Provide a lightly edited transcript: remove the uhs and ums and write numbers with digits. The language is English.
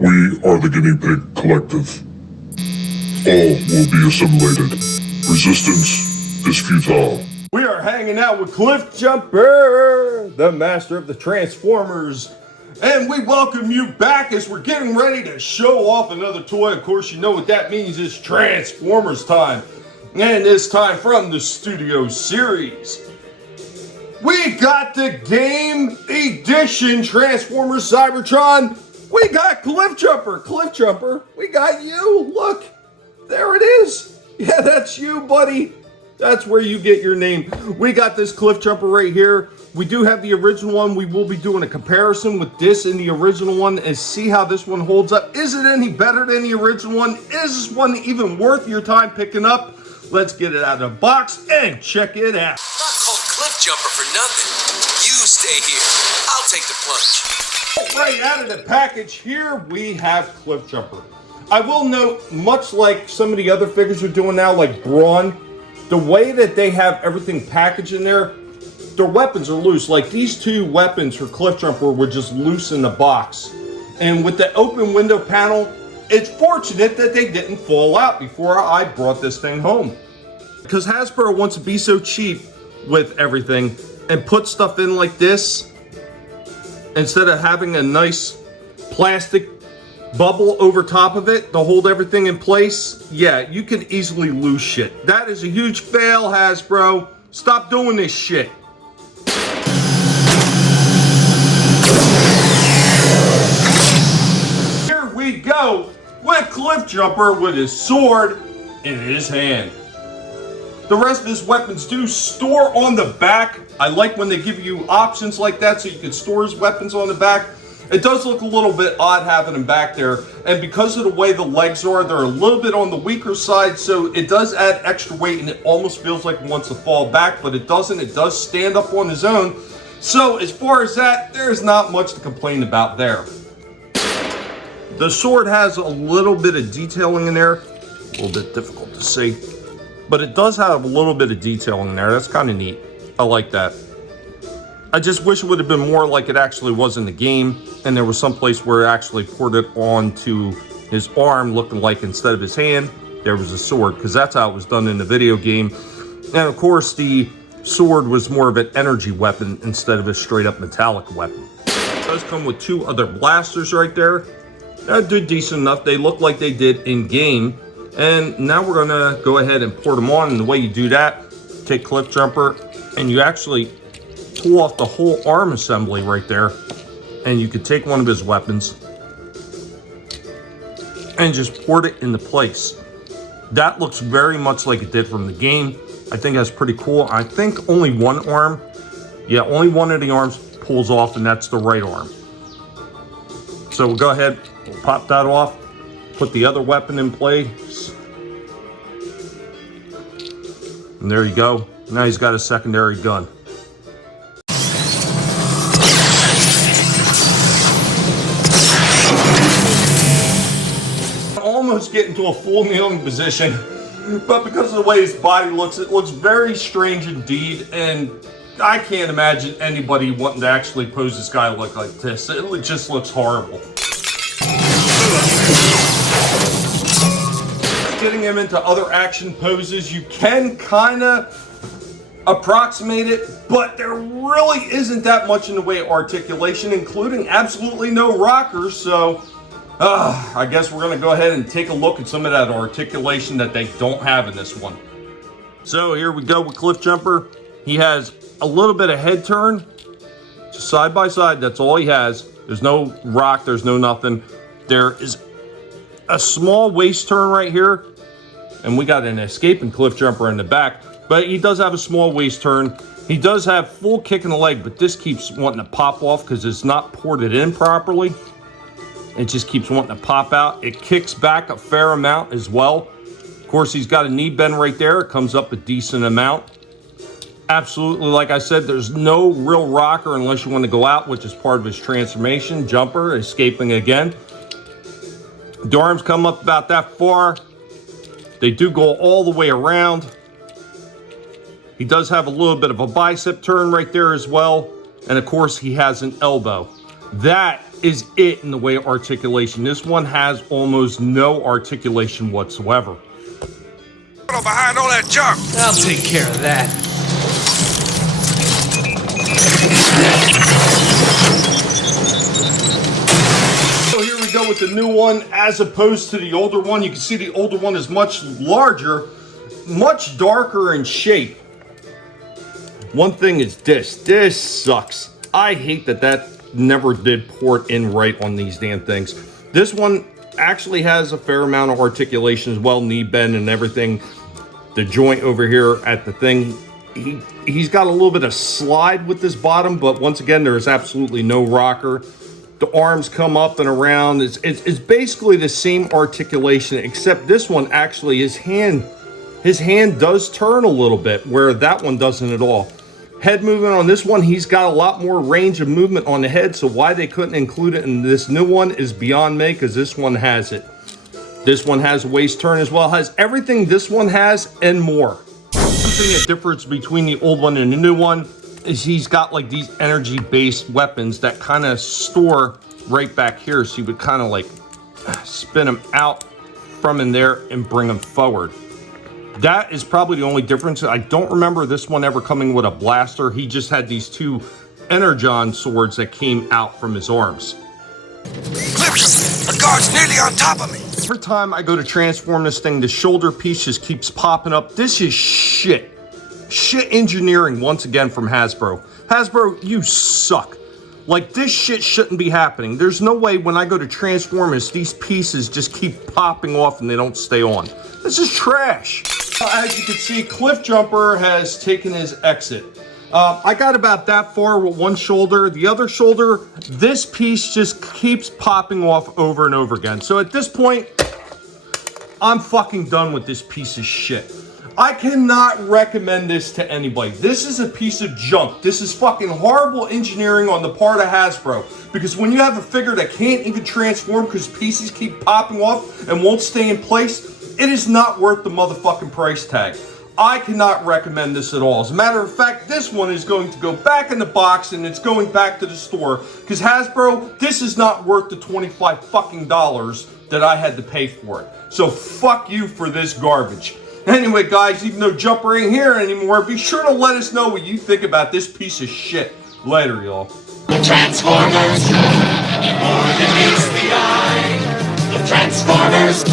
We are the Guinea Pig Collective. All will be assimilated. Resistance is futile. We are hanging out with Cliffjumper, the master of the Transformers. And we welcome you back as we're getting ready to show off another toy. Of course, you know what that means. It's Transformers time. And this time from the Studio Series. We got the Game Edition Transformers Cybertron. We got Cliffjumper. Cliffjumper, we got you. Look, there it is. Yeah, that's you, buddy. That's where you get your name. We got this Cliffjumper right here. We do have the original one. We will be doing a comparison with this and the original one and see how this one holds up. Is it any better than the original one? Is this one even worth your time picking up? Let's get it out of the box and check it out. I'm not called Cliffjumper for nothing. You stay here. I'll take the plunge. Right out of the package, here we have Cliffjumper. I will note, much like some of the other figures are doing now, like Brawn, the way that they have everything packaged in there, their weapons are loose. Like these two weapons for Cliffjumper were just loose in the box. And with the open window panel, it's fortunate that they didn't fall out before I brought this thing home. Because Hasbro wants to be so cheap with everything and put stuff in like this instead of having a nice plastic bubble over top of it to hold everything in place. Yeah, you can easily lose shit. That is a huge fail, Hasbro. Stop doing this shit. Here we go with Cliffjumper with his sword in his hand. The rest of his weapons do store on the back. I like when they give you options like that so you can store his weapons on the back. It does look a little bit odd having them back there, and because of the way the legs are, they're a little bit on the weaker side, so it does add extra weight and it almost feels like it wants to fall back, but it doesn't. It does stand up on his own. So as far as that, there's not much to complain about there. The sword has a little bit of detailing in there, a little bit difficult to see, but it does have a little bit of detailing in there. That's kind of neat. I like that. I just wish it would have been more like it actually was in the game, and there was some place where it actually ported onto his arm, looking like instead of his hand, there was a sword, because that's how it was done in the video game. And of course, the sword was more of an energy weapon instead of a straight up metallic weapon. It does come with two other blasters right there. That did decent enough. They look like they did in game. And now we're gonna go ahead and port them on, and the way you do that, take Cliffjumper, and you actually pull off the whole arm assembly right there, and you could take one of his weapons and just port it into place. That looks very much like it did from the game. I think that's pretty cool. I think only one arm, yeah, only one of the arms pulls off, and that's the right arm. So we'll go ahead, we'll pop that off, put the other weapon in place, and there you go. Now he's got a secondary gun. Almost get into a full kneeling position, but because of the way his body looks, it looks very strange indeed, and I can't imagine anybody wanting to actually pose this guy look like this. It just looks horrible. Getting him into other action poses, you can kind of approximate it, but there really isn't that much in the way of articulation, including absolutely no rockers, so I guess we're going to go ahead and take a look at some of that articulation that they don't have in this one. So here we go with Cliffjumper. He has a little bit of head turn, just side by side. That's all he has. There's no rock. There's no nothing. There is a small waist turn right here, and we got an escaping Cliffjumper in the back, but he does have a small waist turn. He does have full kick in the leg, but this keeps wanting to pop off because it's not ported in properly. It just keeps wanting to pop out. It kicks back a fair amount as well. Of course, he's got a knee bend right there. It comes up a decent amount. Absolutely, like I said, there's no real rocker unless you want to go out, which is part of his transformation. Jumper, escaping again. The arms come up about that far. They do go all the way around. He does have a little bit of a bicep turn right there as well. And of course, he has an elbow. That is it in the way of articulation. This one has almost no articulation whatsoever. Behind all that junk. I'll take care of that. So here we go with the new one as opposed to the older one. You can see the older one is much larger, much darker in shape. One thing is this sucks. I hate that never did port in right on these damn things. This one actually has a fair amount of articulation as well, knee bend and everything. The joint over here at the thing, he's got a little bit of slide with this bottom, but once again, there is absolutely no rocker. The arms come up and around. It's basically the same articulation, except this one actually, his hand does turn a little bit, where that one doesn't at all. Head movement on this one, he's got a lot more range of movement on the head, so why they couldn't include it in this new one is beyond me, because this one has it. This one has waist turn as well, has everything this one has and more. One thing that differs between the old one and the new one is he's got like these energy-based weapons that kind of store right back here, so you would kind of like spin them out from in there and bring them forward. That is probably the only difference. I don't remember this one ever coming with a blaster. He just had these two energon swords that came out from his arms. The guard's nearly on top of me. Every time I go to transform this thing, the shoulder piece just keeps popping up. This is shit. Shit engineering once again from Hasbro. Hasbro, you suck. Like, this shit shouldn't be happening. There's no way when I go to Transformers, these pieces just keep popping off and they don't stay on. This is trash. As you can see, Cliffjumper has taken his exit. I got about that far with one shoulder. The other shoulder, this piece just keeps popping off over and over again. So at this point, I'm fucking done with this piece of shit. I cannot recommend this to anybody. This is a piece of junk. This is fucking horrible engineering on the part of Hasbro. Because when you have a figure that can't even transform because pieces keep popping off and won't stay in place, it is not worth the motherfucking price tag. I cannot recommend this at all. As a matter of fact, this one is going to go back in the box and it's going back to the store. Because Hasbro, this is not worth the $25 fucking that I had to pay for it. So fuck you for this garbage. Anyway, guys, even though Jumper ain't here anymore, be sure to let us know what you think about this piece of shit. Later, y'all. The Transformers, more than meets the eye. The Transformers.